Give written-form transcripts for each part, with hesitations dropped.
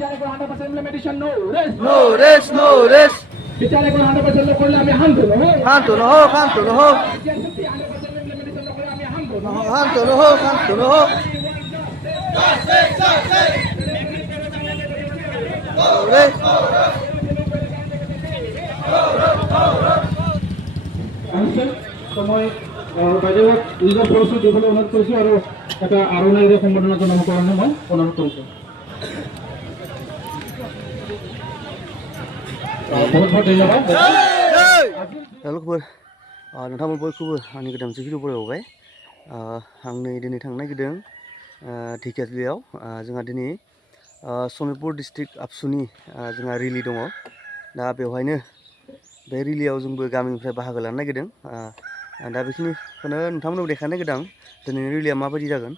বিচারে কোনো 100% implementation no rest No rest, no rest. বিচারে কোনো 100% লোক করলে আমি হামতো না Hantu no ho, hantu no ho. 100% implementation লোক করলে আমি হামতো না Hantu no ho, hantu no ho. Rest. সময় বাইরে রিজার্ভ করেছি যেগুলো অনুরোধ করেছি আরো একটা আরো নারীদের সংগঠনের জন্য করানো হয় অনুরোধ করেছি बहुत बहुत धन्यवाद लोगोफोर नोंथांमोन बयखौबो आंनि गोदान भिडिअ बरायबाय आं नै दिनै थांनो नागिरदों ढेकियाजुलियाव जोंहा दिनै सनितपुर डिस्ट्रिक्ट आबसुनि जोंहा रिलि दङ दा बेवहायनो बे रिलियाव जोंबो गामिनिफ्राय बाहागो लानो नागिरदों दा बेखिनिखौनो नोंथांमोननोबो देखायनो नागिरदों दिनैनि रिलिया माबायदि जागोन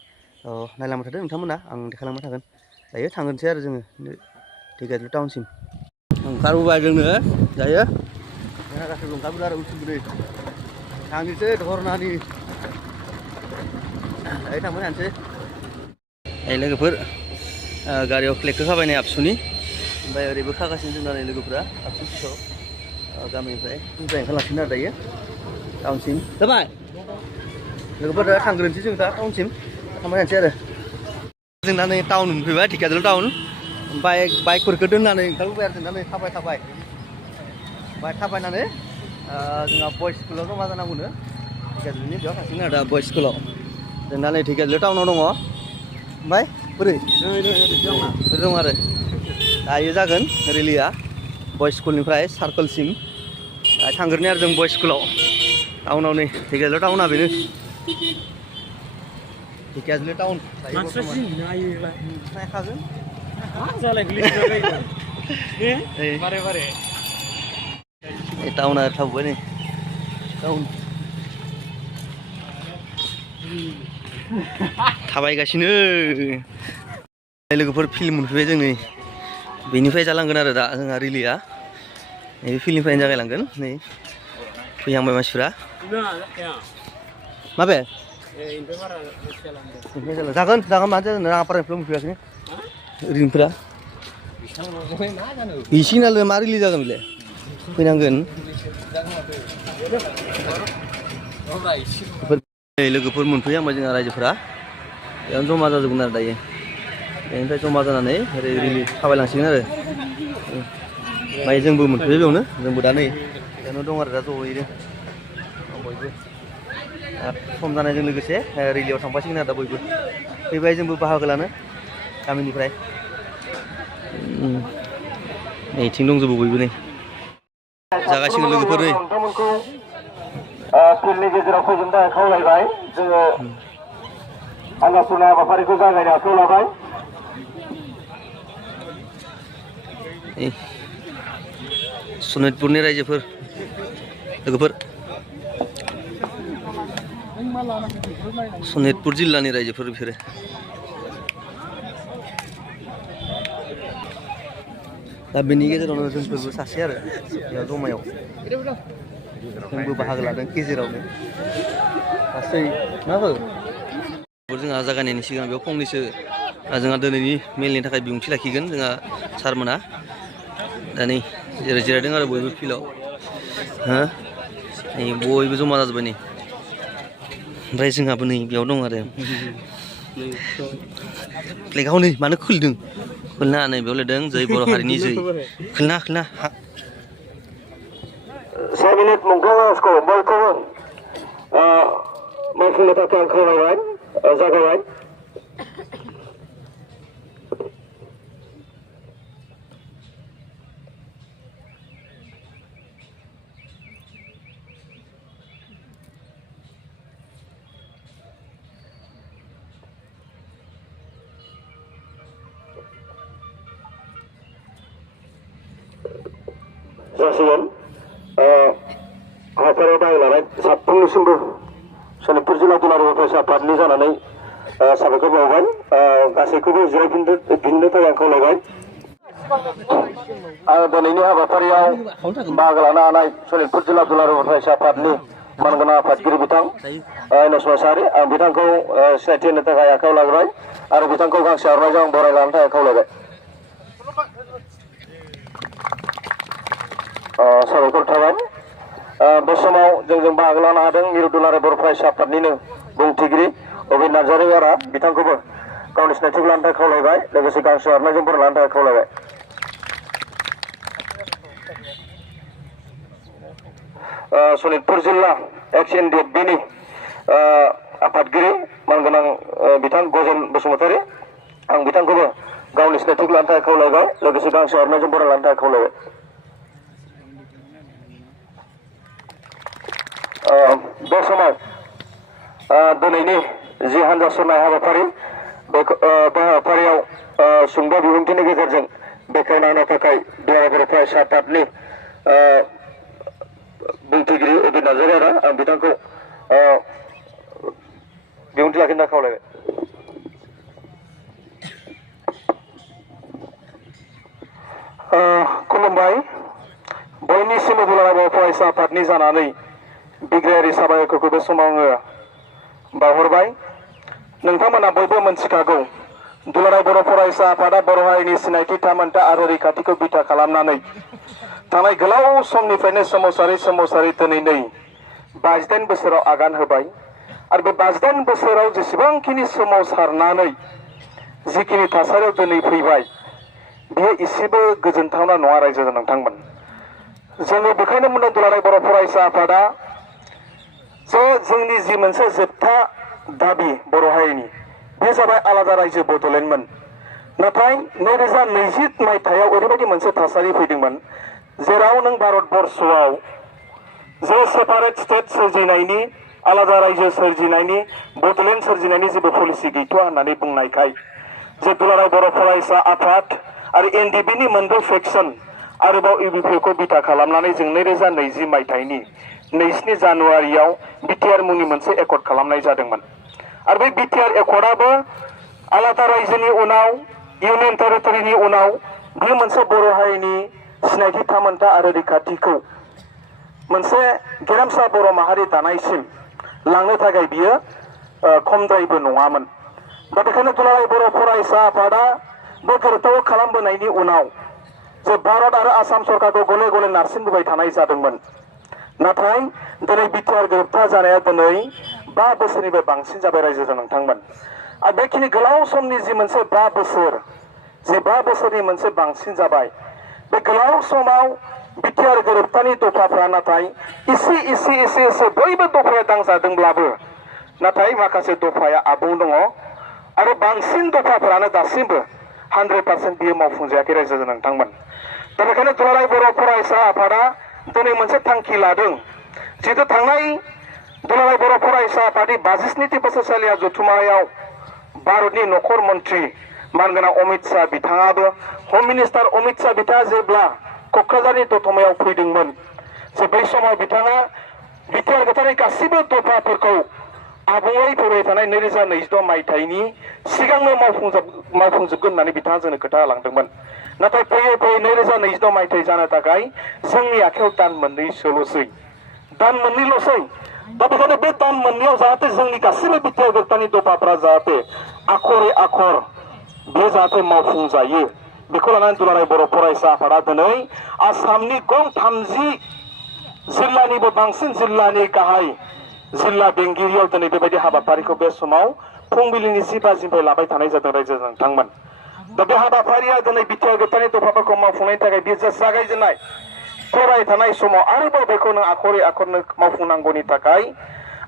नायलांबाय थादों नोंथांमोना आं देखायलांबाय थागोन दायो थांगोनसै आरो जोङो ढेकियाजुलि टाउनसिम ओंखारबोबाय जोङो दायो जोंहा गासैबो ओंखारबोदों आरो उथिबोदों थांनोसै धरनानि दायो थांबाय थानोसै लोगोफोर गारियाव फ्लेगखौ खाबाय नै आबसुनि ओमफ्राय ओरैबो खागासिनो जोंना नै लोगोफोरा आबसु सिसाव गामिनिफ्राय ओंखारलांसिगोन आरो दायो टाउनसिम जाबाय लोगोफोर दा थांग्रोनोसै जों दा टाउनसिम थांबाय थानोसै आरो जों दा नै टाउन मोनफैबाय ढेकियाजुलि टाउन बाइकफोरखौ दोननानै ओंखारबोबाय आरो जों दा नै थाबाय थाबायनानै जोंहा बयस स्कुलाव जमा जानांगौनो ढेकियाजुलिनि बेयाव थांसिगोन आरो दा बयस स्कुलाव जों दा नै ढेकियाजुलि टाउनाव दङ ओमफ्राय बोरै दं आरो दायो जागोन रिलिया बयस स्कुलनिफ्राय सार्कोलसिम थांग्रोनि आरो जों बयस स्कुलाव टाउनाव नै ढेकियाजुलि टाउना बेनो ढेकियाजुलि टाउन नायखागोन टाउना थाबोबाय नै टाउन थाबायगासिनो लोगोफोर फिल्म मोनफैबाय जों नै बेनिफ्राय जालांगोन आरो दा जोंहा रिलिया नैबे फिल्मनिफ्रायनो जागायलांगोन नै फैहांबाय मानसिफ्रा माबे जागोन मानो जागोन राङापारानिफ्राय मोनफैयाखै ओरैनोफोरा बिसिनालाय मा रिलि जागोन बेलाय फैनांगोन लोगोफोर मोनफैहांबाय जोंहा रायजोफोरा बेयावनो जमा जाजोबगोन आरो दायो बेनिफ्राय जमा जानानै ओरै रिलि थाबायलांसिगोन आरो ओमफ्राय जोंबो मोनफैबाय बेयावनो जोंबो दा नै बेयावनो दं आरो दा ज'यैनो बयबो सम जानायजों लोगोसे रिलियाव थांफासिगोन आरो दा बयबो फैबाय जोंबो बाहागो लानो गामिनिफ्राय नैथिं दंजोबो बयबो नै जागासिनो लोगोफोर नै फिल्डनि गेजेराव फैजोबनो थाखाय खावलायबाय जोङो आन्दाजफोरनि हाबाफारिखौ जागायनो आखायाव लाबाय सनितपुरनि रायजोफोर लोगोफोर सनितपुर जिल्लानि रायजोफोर बिसोरो दा बेनि गेजेरावनो जोंफोरबो सासे आरो बेयाव जमायाव जोंबो बाहागो लादों गेजेरावनो गासै माबो जोंहा जागायनायनि सिगां बेयाव फंनैसो जोंहा दिनैनि मेलनि थाखाय बिबुंथि लाखिगोन जोंहा सारमोना दा नै जेरै जिरायदों आरो बयबो फिल्डआव नै बयबो जमा जाजोब्बाय नै ओमफ्राय जोंहाबो नै बेयाव दं आरो फ्लेगाव नै मानो खुलिदों खुलिना नै बेयाव लिरदों जै बर' हारिनि जै खुलिना 5 मिनिट मुंख्लं आवाजखौ बयखौबो मावफुंनो थाखाय आं खावलायबाय जागायबाय जासिगोन हाबाफारियाव बाहागो लानाय साफ्रोमनिसिमबो सनितपुर जिल्ला दुलाराय फरायसा आफादनि जानानै साबायखर बावबाय गासैखौबो जिरायफिननो थाखाय आं खावलायबाय दिनैनि हाबाफारियाव बाहागो लानो हानाय सनितपुर जिल्ला दुलाराय फरायसा आफादनि मानगोनां आफादगिरि बिथां इनस मोसाहारि आं बिथांखौ सिनायथि होनो थाखाय आखायाव लाग्रोबाय आरो बिथांखौ गांसे आर'नाइजों आं बराय लानो थाखाय खावलायबाय साबायखर थाबाय बे समाव जोंजों बाहागो लानो हादों मिरु दुलाराय बर' फरायसा आफादनिनो बुंथिगिरि अबिन नार्जारि गारा बिथांखौबो गावनि सिनायथिखौ लानो थाखाय खावलायबाय लोगोसे गांसो आरनायजों बर' लानो थाखाय खावलायबाय सनितपुर जिल्ला एक्स एनडिएफबिनि आफादगिरि मानगोनां बिथां गजेन बसुमतारी आं बिथांखौबो गावनि सिनायथिखौ लानो थाखाय खावलायबाय लोगोसे गांसो आरनायजों बर' लानो थाखाय खावलायबाय बे समाव दिनैनि जि हान्जा सुरनाय हाबाफारि बे हाबाफारियाव सुंद' बिबुंथिनि गेजेरजों बेखेवना होनो थाखाय दुलाराय बर' फरायसा आफादनि बुंथिगिरि अबिन नार्जारि गारा आं बिथांखौ बिबुंथि लाखिनो थाखाय खावलायबाय खुलुमबाय बयनिसिमबो दुलाराय बर' फरायसा आफादनि जानानै बिग्रायारि साबायखरखौ बे समाव आङो बावहरबाय नोंथांमोना बयबो मोनथिखागौ दुलाराय बर' फरायसा आफादा बर' हारिनि सिनायथि थामोनथा आरो रैखाथिखौ बिथा खालामनानै थांनाय गोलाव समनिफ्रायनो सोमावसारै दिनै 52 बोसोराव आगान होबाय आरो बे 52 बोसोराव जेसेबांखिनि सोमावसारनानै जिखिनि थासारियाव दिनै फैबाय बेयो एसेबो गोजोनथावना नङा रायजो नोंथांमोन जोङो बेखायनो मोनदों दुलाराय बर' फरायसा आफादा जोंनि जि मोनसे जोबथा दाबि बर' हारिनि बे जाबाय आलादा रायजो बड'लेण्डमोन नाथाय 2020 मायथाइयाव ओरैबायदि मोनसे थासारि फैदोंमोन जेराव नों भारतबर्षआव जे सेपारेट स्टेट सोरजिनायनि आलादा रायजो सोरजिनायनि बड'लेण्ड सोरजिनायनि जेबो पलिसि गैथ'वा होननानै बुंनायखाय जे दुलाराय बर' फरायसा आफाद आरो एनडिएफबिनि मोनब्रै फेक्सन आरोबाव इउबिपिखौ बिथा खालामनानै जों 2020 मायथाइनि 2 जानुवारियाव बिटिआर मुंनि मोनसे एकर्ड खालामनाय जादोंमोन आरो बे बिटिआर एकर्डआबो आलादा रायजोनि उनाव इउनियन टेरिटरिनि उनाव बेयो मोनसे बर' हारिनि सिनायथि थामोनथा आरो रैखाथिखौ मोनसे गेरेमसा बर' माहारि दानायसिम लांनो थाखाय बियो खमद्रायबो नङामोन दा बेखायनो दुलाराय बर' फरायसा आफादा बे गोरोबथाखौ खालामबोनायनि उनाव जे भारत आरो आसाम सरकारखौ गले गले नारसिनबोबाय थानाय जादोंमोन नाथाय दिनै बिटिआर गोरोबथा जानाया दिनै 5 बोसोरनिफ्राय बांसिन जाबाय रायजो नोंथांमोन आरो बेखिनि गोलाव समनि जि मोनसे 5 बोसोर जे 5 बोसोरनि मोनसे बांसिन जाबाय बे गोलाव समाव बिटिआर गोरोबथानि दफाफ्रा नाथाय एसे बयबो दफाया दांजादोंब्लाबो नाथाय माखासे दफाया आबुं दङ आरो बांसिन दफाफोरानो दासिमबो 100% बियो मावफुंजायाखै रायजो नोंथांमोन दा बेखायनो दुलाराय बर' फरायसा आफादा दिनै मोनसे थांखि लादों जिहेतु थांनाय दुलाराय बर' फरायसा आफादनि 52 बोसोरसालिया जथुम्मायाव भारतनि नखर मन्त्रि मानगोनां अमित शाह बिथाङाबो हम मिनिस्टार अमित शाह बिथाङा जेब्ला क'क्राझारनि दतमायाव फैदोंमोन जे बै समाव बिथाङा बिटिआर गोथारनि गासिबो दफाफोरखौ आबुङै फैबाय थानाय 2026 मायथाइनि सिगांनो मावफुंजोबगोन होननानै बिथाङा जोंनो खोथा होलांदोंमोन नाथाय फैयै 2026 मायथाइ जानो थाखाय जोंनि आखायाव दान मोननैल'सै दा बेखायनो बे दान मोननैयाव जाहाथे जोंनि गासिबो बिटिआर गोरोबथानि दफाफ्रा जाहाथे आखरै आखर बे जाहाथे मावफुंजायो बेखौ लानानै दुलाराय बर' फरायसा आफादा दिनै आसामनि गं 30 जिल्लानिबो बांसिन जिल्लानि गाहाय जिल्ला बेंगिरियाव दिनै बेबायदि हाबाफारिखौ बे समाव फुंबिलिनि 10 बाजिनिफ्राय लाबाय थानाय जादों रायजो नोंथांमोन दा बे हाबाफारिया दिनै बिटिआर गोरोबथानि दफाफोरखौ मावफुंनायनि थाखाय बे जागायजेननाय फराय थानाय समाव आरोबाव बेखौनो आखरै आखरनो मावफुंनांगौनि थाखाय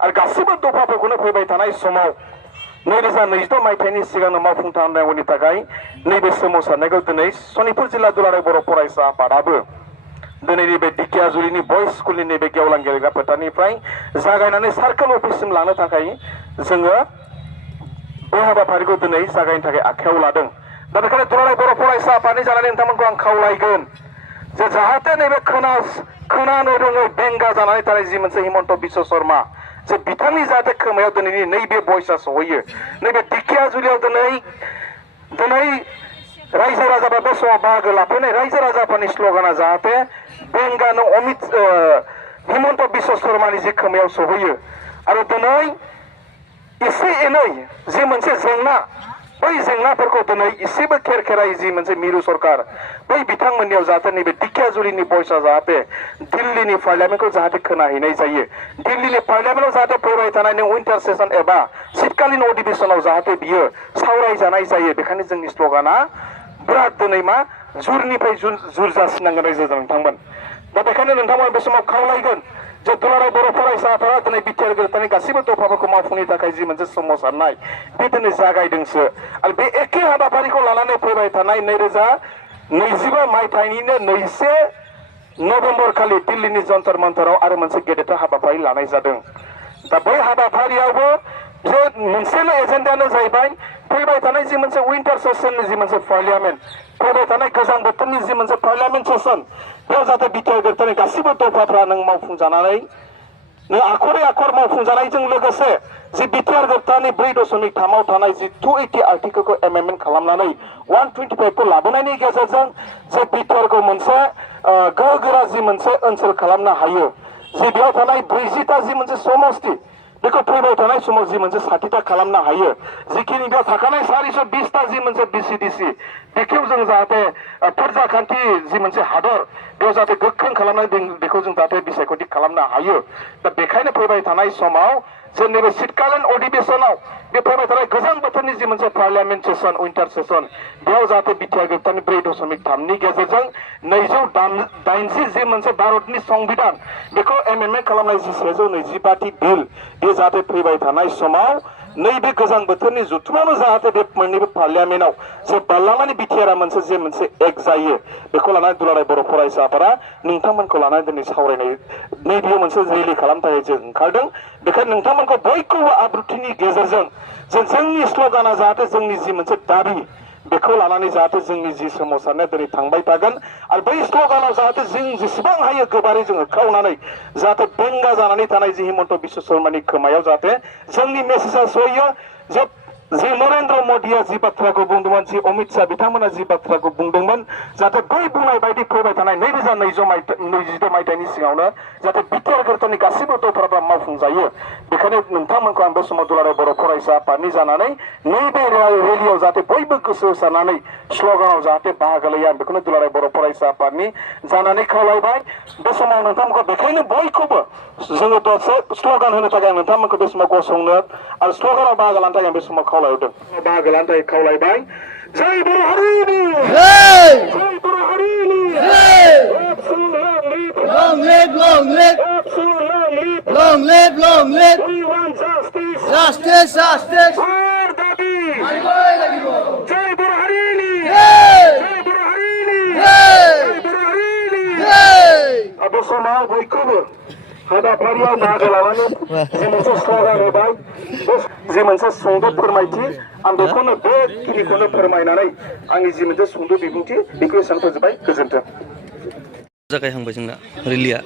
आरो गासिबो दफाफोरखौनो फैबाय थानाय समाव 2026 मायथाइनि सिगांनो मावफुंथारनांगौनि थाखाय नैबे सोमावसारनायखौ दिनै सनितपुर जिल्ला दुलाराय बर' फरायसा आफादाबो दिनैनि बे दिखियाजुलिनि बयस स्कुलनि नैबे गेवलां गेलेग्रा फोथारनिफ्राय जागायनानै सार्केल अफिससिम लांनो थाखाय जोङो बे हाबाफारिखौ दिनै जागायनो थाखाय आखायाव लादों दा बेखायनो दुलाराय बर' फरायसा आफादनि जानानै नोंथांमोनखौ आं खावलायगोन जे जाहाथे नैबे खोनानो रोङै बेंगा जानानै थानाय जि मोनसे हिमन्त बिश्व शर्मा जे बिथांनि जाहाथे खोमायाव दिनैनि नैबे भइसआ सहैयो नैबे दिखियाजुलियाव दिनै रायजो राजाफोरा बे समाव बाहागो लाफैनाय रायजो राजाफोरनि स्ल'गाना जाहाथे बेंगानो हिमन्त बिश्व शर्मानि जि खोमायाव सहैयो आरो दिनै एसे एनै जि मोनसे जेंना बै जेंनाफोरखौ दिनै एसेबो खेर खेरायै जि मोनसे मिरु सरकार बै बिथांमोननियाव जाहाथे नैबे दिखियाजुलिनि भइसआ जाहाथे दिल्लीनि पार्लियामेन्टखौ जाहाथे खोनाहैनाय जायो दिल्लीनि पार्लियामेन्टआव जाहाथे फैबाय थानाय उइन्टार सेसन एबा शीतकालीन अधिवेशनाव जाहाथे बियो सावरायजानाय जायो बेखायनो जोंनि स्ल'गाना बिराद दिनै मा जुरनिफ्राय जुर जासिनांगोन रायजो नोंथांमोन दा बेखायनो नोंथांमोन बे समाव खावलायगोन जे दुलाराय बर' फरायसा आफादा दिनै बिटिआर गोरोबथानि गासैबो दफाफोरखौ मावफुंनो थाखाय जि मोनसे सोमावसारनाय बे दिनै जागायदोंसो आरो बे एखे हाबाफारिखौ लानानै फैबाय थानाय 2025 मायथाइनिनो 2 नभेम्बर खालि दिल्लीनि जन्तर मन्तराव आरो मोनसे गेदेरथार हाबाफारि लानाय जादों दा बै हाबाफारियावबो जे मोनसेल' एजेन्डायानो जाहैबाय फैबाय थानाय जि मोनसे उइन्टार सेसननि जि मोनसे पार्लियामेन्ट फैबाय थानाय गोजां बोथोरनि जि मोनसे पार्लियामेन्ट सेसन बेयाव जाहाथे बिटिआर गोरोबथानि गासैबो दफाफ्रा नों मावफुंजानानै नों आखरे आखर मावफुंजानायजों लोगोसे जि बिटिआर गोरोबथानि 4.3 आव थानाय जि 280 आर्टिकेलखौ एमेन्डमेन्ट खालामनानै 125 खौ लाबोनायनि गेजेरजों जे बिटिआरखौ मोनसे गोहोगोरा जि मोनसे ओनसोल खालामनो हायो जि बेयाव थानाय 40टा जि मोनसे समष्टि बेखौ फैबाय थानाय समाव जि मोनसे 60टा खालामनो हायो जिखिनि बेयाव थाखानाय 420टा जि मोनसे बिसिडिसि बेखौ जों जाहाथे फोरजाखान्थि जि मोनसे हादर बेयाव जाहाथे गोख्रों खालामनानै बेखौ जों जाहाथे बिसायख'थि खालामनो हायो दा बेखायनो फैबाय थानाय समाव जों नैबे शीतकालीन अधिवेशनाव बे फैबाय थानाय गोजां बोथोरनि जि मोनसे पार्लियामेन्ट सेसन उइन्टार सेसन बेयाव जाहाथे बिटिआर गोरोबथानि 4.3 नि गेजेरजों 280 जि मोनसे भारतनि संबिधान बेखौ एमेन्डमेन्ट खालामनाय जि 125 बिल बे जाहाथे फैबाय थानाय समाव नैबे गोजां बोथोरनि जुथुमावनो जाहाथे बे मोननैबो पार्लियामेन्टआव जे बारलांनानै बिटिआरआ मोनसे एक जायो बेखौ लानानै दुलाराय बर' फरायसा आफादा नोंथांमोनखौ लानानै दिनै सावरायनाय नैबेयाव मोनसे रेलि खालामनो थाखाय जों ओंखारदों बेखायनो नोंथांमोनखौ बयखौबो आब्रुथिनि गेजेरजों जोंनि स्ल'गाना जाहाथे जोंनि जि मोनसे दाबि बेखौ लानानै जाहाथे जोंनि जि सोमावसारनाया दिनै थांबाय थागोन आरो बै स्ल'गानाव जाहाथे जों जेसेबां हायो गोबारै जों होख्रावनानै जाहाथे बेंगा जानानै थानाय जि हिमन्त बिश्व शर्मानि खोमायाव जाहाथे जोंनि मेसेजआ सहैयो जे नरेन्द्र मदिया जि बाथ्राखौ बुंदोंमोन जि अमित शाह बिथांमोना जि बाथ्राखौ बुंदोंमोन जाहाथे बै बुंनाय बायदि फैबाय थानाय 2022 मायथाइनि सिगाङावनो जाहाथे बिटिआर गोरोबथानि गासैबो दफाफ्रा मावफुंजायो बेखायनो नोंथांमोनखौ आं बे समाव दुलाराय बर' फरायसा आफादनि जानानै नैबे रेलियाव जाहाथे बयबो गोसो होसारनानै स्ल'गानाव जाहाथे बाहागो लायो आं बेखौनो दुलाराय बर' फरायसा आफादनि जानानै खावलायबाय बे समाव नोंथांमोनखौ बेखायनो बयखौबो जोङो दसे स्ल'गान होनो थाखाय आं नोंथांमोनखौ बे समाव गसंनो आरो स्ल'गानाव बाहागो लानो थाखाय आं बे समाव खावलायहरदों बाहागो लानो थाखाय खावलायबाय जय बर' हारिनि जय बर' हारिनि Long live, long live, long live, long live. We want justice. Justice, justice. Our Dabi. Jai Burharini. Hey, Jai Burharini. hey, Jai Burharini. hey. Abu Sama Boykubu. हाबाफारियाव बाहागो लानानै जि मोनसे स्ल'गान होबाय जि मोनसे सुंद' फोरमायथि आं बेखौनो बेखिनिखौनो फोरमायनानै आंनि जि मोनसे सुंद' बिबुंथि बेखौ एसेबां फोजोबबाय गोजोन्थों जागायहांबाय जोंना रेलिया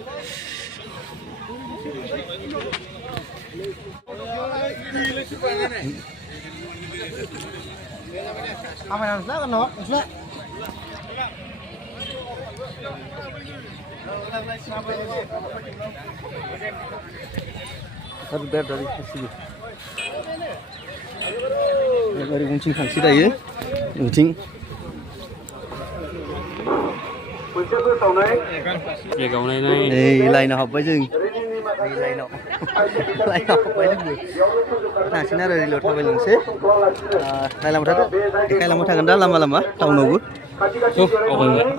ओरै उनथिं थांसै दायो उनथिं नै लाइनाव हाबबाय जों लाइनाव हाबबाय जोंबो थांसैना आरो रेलियाव थाबायलांसै नायलांबाय थादो देखायलांबाय थागोन दा लामा लामा टाउनावबो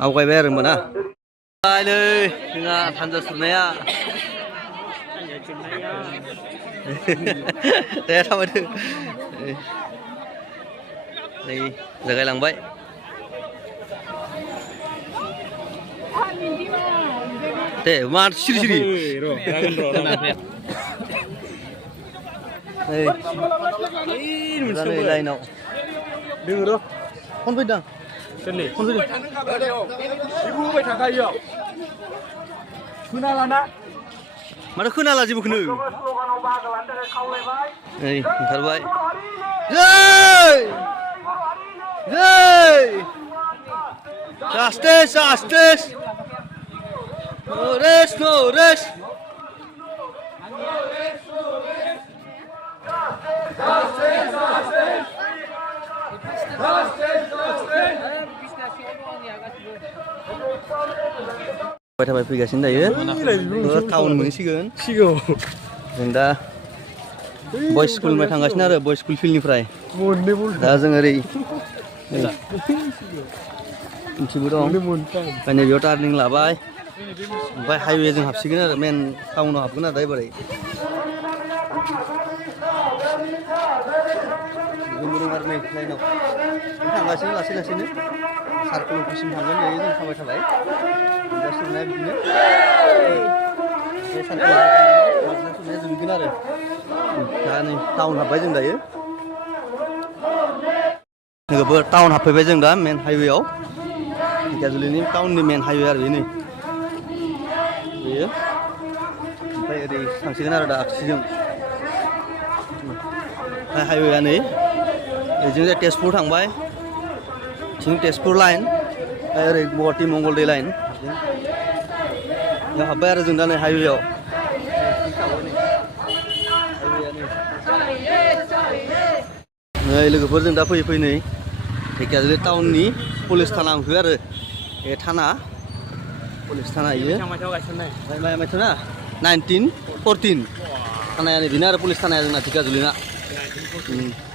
आवगायबाय आरो होमबा ना नै जोंहा हानजा सुरनाया दे थाबायदो नै जागायलांबाय दे मा सिरि सिरि नै लाइनाव दोङो र' फन फैदों सोरनि फन फैदों जेबो होबाय थाखायो खोनालाना माथो खोनाला जेबोखौनो नै ओंखारबाय जै जै justice justice no rest no rest justice justice थाबाय फैगासिनो दायो टाउन मोनहैसिगोन जों दा बयस स्कुलनिफ्राय थांगासिनो आरो बयस स्कुल फिल्डनिफ्राय दा जों ओरै मोनसेबो दं ओमफ्राय नैबेयाव टार्निं लाबाय ओमफ्राय हाइवे जों हाबसिगोन आरो मेन टाउनाव हाबगोन आरो दा एबारै आरो नै लाइनाव थांगासिनो लासै लासैनो सार्कोल अफिससिम थांगोन बेयो जों थाबाय थाबाय दा सोंनाया बिदिनो बे सार्कोल सोंनाया जोबगोन आरो दा नै टाउन हाबबाय जों दायो नोगोबो टाउन हाबफैबाय जों दा मेन हाइवेआव धेकियाजुलिनि टाउननि मेन हाइवे आरो बेयो नै बेयो ओमफ्राय ओरै थांसिगोन आरो दा आगसिजों हाइवेआ नै ओरैजों जाय तेजपुर थांबाय थिं तेजपुर लाइन ओरै गुवाहाटि मंगलदै लाइन बेयाव हाबबाय आरो जों दा नै हाइवेआव नै लोगोफोर जों दा फैयै फैयै नै धेकियाजुलि टाउननि पुलिस थाना मोनफैबाय आरो ए थाना पुलिस थाना इयो मायथाइयाव ना 1914 थानाया बेनो आरो पुलिस थानाया जोंना धेकियाजुलिना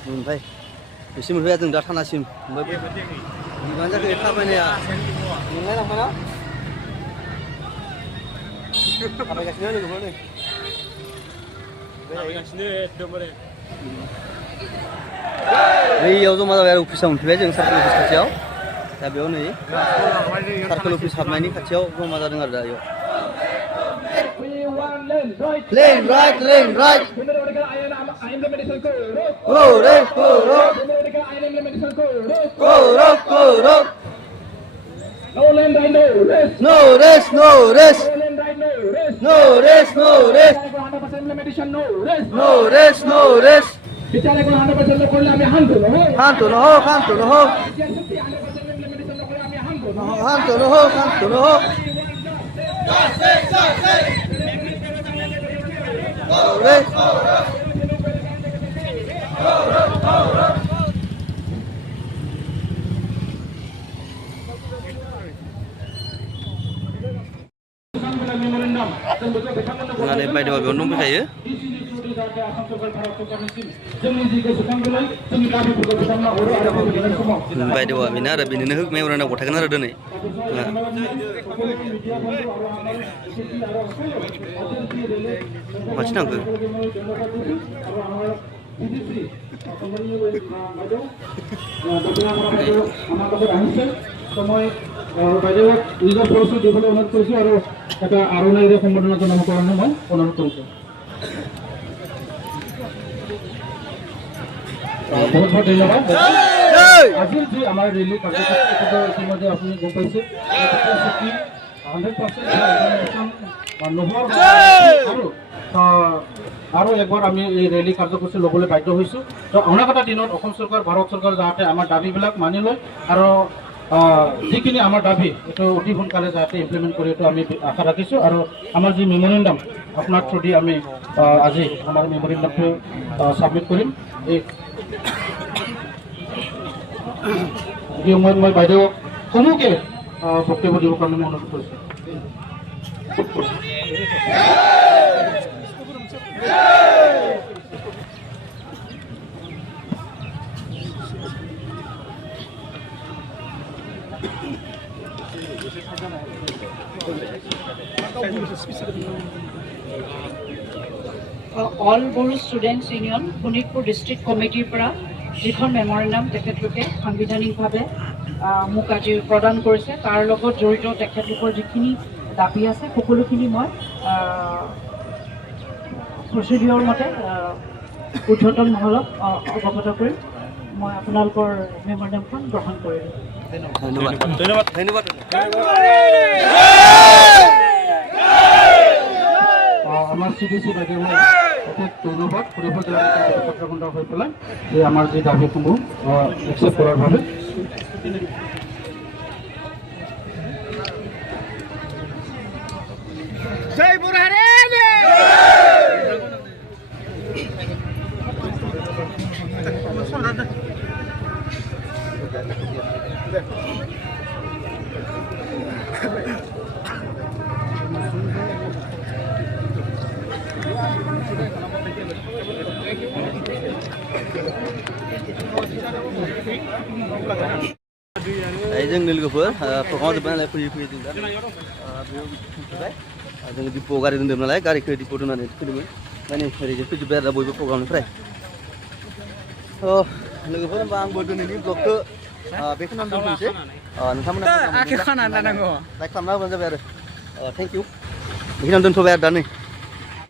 ओमफ्राय बेसिम मोनफैया जों दा थानासिम ओमफ्राय बिबान जाखो थाबायनाया मेंनाय लांबायना थाबायगासिनो लोगोफोर नै थाबायगासिनो एकदमबारे बैयाव जमा जाबाय आरो अफिसाव मोनफैबाय जों सार्कोल अफिस खाथियाव दा बेयाव नै सार्कोल अफिस हाबनायनि खाथियाव जमा जादों आरो दा बेयाव Lane right, go right, go no lane right, no rest, no rest, no rest, no rest, no rest, no rest. বিচারে কোন 100% করলে আমি হানতো না जोंहा बायदेवा बेयावनो दंफैखायो बायदेवा बेनो आरो बेनिनो मेम'रेन्डाम गथायगोन आरो दिनै मानसि नांगौ সময় বাইদেউ নিজৰ পৰিচয় দিবলৈ অনুৰোধ কৰিছোঁ আৰু এটা আৰণাইৰে সম্বৰ্ধনা জনাবৰ কাৰণে মই অনুৰোধ কৰিছোঁ বহুত বহুত ধন্যবাদ আজিৰ যি আমাৰ ৰেলী কাৰ্যসূচী ইতিমধ্যে আপুনি গম পাইছে 100% আৰু একবাৰ আমি এই ৰেলী কাৰ্যসূচী ল'বলৈ বাধ্য হৈছোঁ তো অনাগত দিনত অসম চৰকাৰ ভাৰত চৰকাৰ যাতে আমাৰ দাবীবিলাক মানি লয় আৰু যিখিনি আমাৰ দাবী এইটো অতি সোনকালে যাতে ইমপ্লিমেণ্ট কৰি এইটো আমি আশা ৰাখিছোঁ আৰু আমাৰ যি মেম'ৰেণ্ডাম আপোনাৰ থ্ৰু দি আমি আজি আমাৰ মেম'ৰেণ্ডামটো ছাবমিট কৰিম এই সময়ত মই বাইদেউ চমুকে বক্তব্য দিবৰ কাৰণে মই অনুৰোধ কৰিছোঁ অল বড়ো ষ্টুডেণ্টছ ইউনিয়ন শোণিতপুৰ ডিষ্ট্ৰিক্ট কমিটিৰ পৰা যিখন মেম'ৰেণ্ডাম তেখেতলোকে সাংবিধানিকভাৱে মোক আজি প্ৰদান কৰিছে তাৰ লগত জড়িত তেখেতলোকৰ যিখিনি দাবী আছে সকলোখিনি মই প্ৰচিডিঅ'ৰ মতে ঊৰ্ধ্বতন মহলক অৱগত কৰিম মই আপোনালোকৰ মেম'ৰেণ্ডামখন গ্ৰহণ কৰিলোঁ ধন্যবাদ আমাৰ CDC বাইদেউ ধন্যবাদ পৰিষদ হৈ পেলাই এই আমাৰ যি দাবীসমূহ একচেপ্ট কৰাৰ বাবে জয় বুঢ়াৰে जोंनि लोगोफोर प्रग्रामाव जोब्बाय नालाय फैयै फैयै जों दा बेयाव फैबाय जोङो दिप'आव गारि दोनदोंमोन नालाय गारिखौ दिप'आव दोननानै फैदोंमोन माने ओरैनो फैजोब्बाय आरो बयबो प्रग्रामनिफ्राय लोगोफोर होनबा आंबो दिनैनि ब्लगखौ बेखिनियावनो दोनथ'नोसै नोंथांमोना लाइक खालामना होबानो जाबाय आरो थेंक इउ बेखिनियावनो दोनथ'बाय आरो दा नै